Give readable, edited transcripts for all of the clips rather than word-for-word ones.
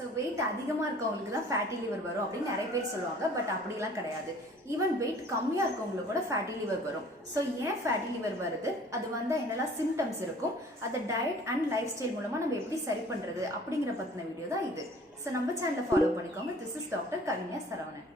So wait அதிகமாக இருக்கவங்களுக்கு தான் ஃபேட்டி லிவர் வரும் அப்படின்னு நிறைய பேர் சொல்லுவாங்க. பட் அப்படிலாம் கிடையாது. ஈவன் வெயிட் கம்மியாக இருக்கவங்களுக்கு கூட ஃபேட்டி லிவர் வரும். ஸோ ஏன் ஃபேட்டி லிவர் வருது, அது வந்தால் என்னெல்லாம் சிம்டம்ஸ் இருக்கும், அதை டயட் அண்ட் லைஃப் ஸ்டைல் மூலமாக நம்ம எப்படி சரி பண்ணுறது அப்படிங்கிற பற்றின வீடியோ தான் இது. ஸோ நம்ம சேனலை ஃபாலோ பண்ணிக்கோங்க. This is doctor Kavigna Saravanan.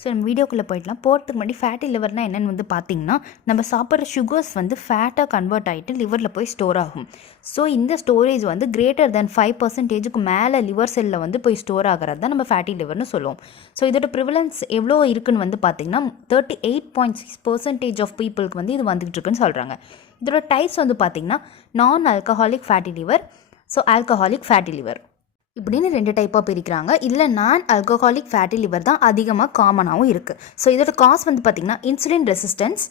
So நம்ம வீடியோக்குள்ளே போயிடலாம். போகிறதுக்கு முன்னாடி ஃபேட்டி லிவர்னால் என்னென்னு வந்து பார்த்திங்கன்னா, நம்ம சாப்பிட்ற சுகர்ஸ் வந்து ஃபேட்டாக கன்வெர்ட் ஆகிட்டு லிவரில் போய் ஸ்டோர் ஆகும். ஸோ இந்த ஸ்டோரேஜ் வந்து கிரேட்டர் தென் 5% மேலே லிவர் செல்லில் வந்து போய் ஸ்டோர் ஆகிறது தான் நம்ம ஃபேட்டி லிவர்னு சொல்லுவோம். ஸோ இதோட ப்ரிவலன்ஸ் எவ்வளோ இருக்குன்னு வந்து பார்த்திங்கன்னா 38.6% ஆஃப் பீப்புளுக்கு வந்து இது வந்துகிட்டு இருக்குன்னு சொல்கிறாங்க. இதோட டைப்ஸ் வந்து பார்த்திங்கன்னா நான் alcoholic fatty liver, so alcoholic fatty liver இப்படின்னு 2 டைப்பாக பிரிக்கிறாங்க. இதில் நான் ஆல்கஹாலிக் ஃபேட்டி லிவர் தான் அதிகமாக காமனாகவும் இருக்குது. ஸோ இதோட காஸ் வந்து பார்த்திங்கன்னா இன்சுலின் ரெசிஸ்டன்ஸ்,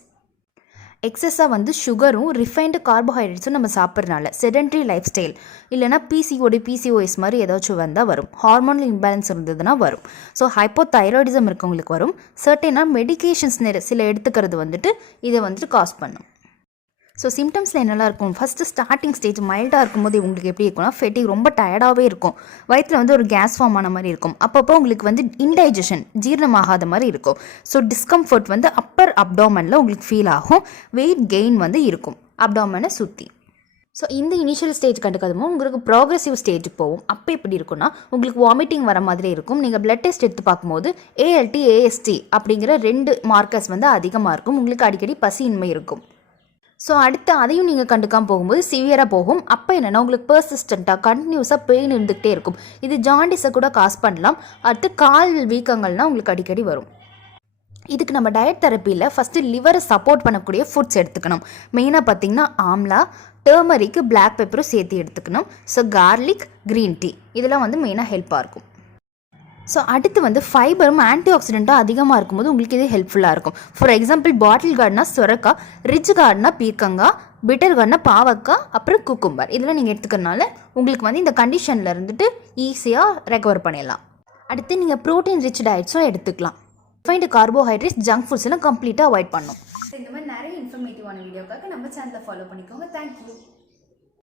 எக்ஸஸாக வந்து சுகரும் ரிஃபைன்டு கார்போஹைட்ரேட்ஸும் நம்ம சாப்பிட்றனால, செடென்ட்ரி லைஃப் ஸ்டைல் இல்லைனா பிசிஓஎஸ் மாதிரி ஏதாச்சும் வந்தால் வரும். ஹார்மோனல் இம்பேலன்ஸ் இருந்ததுன்னா வரும். ஸோ ஹைப்போதைராய்டிசம் இருக்கவங்களுக்கு வரும். சர்டனாக மெடிகேஷன்ஸ் சில எடுத்துக்கிறது வந்துட்டு இதை வந்துட்டு காஸ் பண்ணும். ஸோ சிம்டம்ஸில் என்னெல்லாம் இருக்கும், ஃபஸ்ட்டு ஸ்டார்டிங் ஸ்டேஜ் மைல்டாக இருக்கும்போது உங்களுக்கு எப்படி இருக்கும்னா ஃபெட்டிக், ரொம்ப டயர்டாகவே இருக்கும். வயிற்றில் வந்து ஒரு கேஸ் ஃபார்ம் ஆன மாதிரி இருக்கும். அப்பப்போ உங்களுக்கு வந்து இன்டைஜஷன், ஜீரணமாகாத மாதிரி இருக்கும். ஸோ டிஸ்கம்ஃபர்ட் வந்து அப்பர் அப்டாமனில் உங்களுக்கு ஃபீல் ஆகும். வெயிட் கெயின் வந்து இருக்கும் அப்டாமனை சுற்றி. ஸோ இந்த இனிஷியல் ஸ்டேஜ் கண்டுக்காதமோ உங்களுக்கு ப்ராக்ரெசிவ் ஸ்டேஜுக்கு போகும். அப்போ எப்படி இருக்குன்னா உங்களுக்கு வாமிட்டிங் வர மாதிரி இருக்கும். நீங்கள் பிளட் டெஸ்ட் எடுத்து பார்க்கும்போது ALT AST அப்படிங்கிற 2 மார்க்கர்ஸ் வந்து அதிகமாக இருக்கும். உங்களுக்கு அடிக்கடி பசியின்மை இருக்கும். ஸோ அடுத்து அதையும் நீங்கள் கண்டுக்காமல் போகும்போது சிவியராக போகும். அப்போ என்னென்னா உங்களுக்கு பர்சிஸ்டண்ட்டாக கண்டினியூஸாக பெயின் இருந்துகிட்டே இருக்கும். இது ஜாண்டிஸை கூட காஸ் பண்ணலாம். அடுத்து கால் வீக்கங்கள்னால் உங்களுக்கு அடிக்கடி வரும். இதுக்கு நம்ம டயட் தெரப்பியில் ஃபஸ்ட்டு லிவரை சப்போர்ட் பண்ணக்கூடிய ஃபுட்ஸ் எடுத்துக்கணும். மெயினாக பார்த்திங்கன்னா ஆம்லா, டர்மரிக்கு, பிளாக் பெப்பரும் சேர்த்து எடுத்துக்கணும். ஸோ கார்லிக், க்ரீன் டீ இதெல்லாம் வந்து மெயினாக ஹெல்ப்பாக இருக்கும். ஸோ அடுத்து வந்து ஃபைபரும் ஆன்டி ஆக்சிடெண்ட்டாக அதிகமாக இருக்கும்போது உங்களுக்கு இது ஹெல்ப்ஃபுல்லாக இருக்கும். ஃபார் எக்ஸாம்பிள் பாட்டில் கார்டுனா சுரக்காய், ரிச் கார்டுனா பீர்க்கங்காய், பிட்டர் கார்டுனா பாவக்காய், அப்புறம் குக்கும்பர் இதெல்லாம் நீங்கள் எடுத்துக்கிறனால உங்களுக்கு வந்து இந்த கண்டிஷனில் இருந்துட்டு ஈஸியாக ரெக்கவர் பண்ணிடலாம். அடுத்து நீங்கள் ப்ரோட்டீன் ரிச் டயட்ஸும் எடுத்துக்கலாம். ரிஃபைன்டு கார்போஹைட்ரேட்ஸ், ஜங்க் ஃபுட்ஸ் எல்லாம் கம்ப்ளீட்டாக அவாய்ட் பண்ணும். இந்த மாதிரி நிறைய இன்ஃபர்மேட்டிவான வீடியோக்காக நம்ம சேனலை ஃபாலோ பண்ணிக்கோங்க. தேங்க்யூ.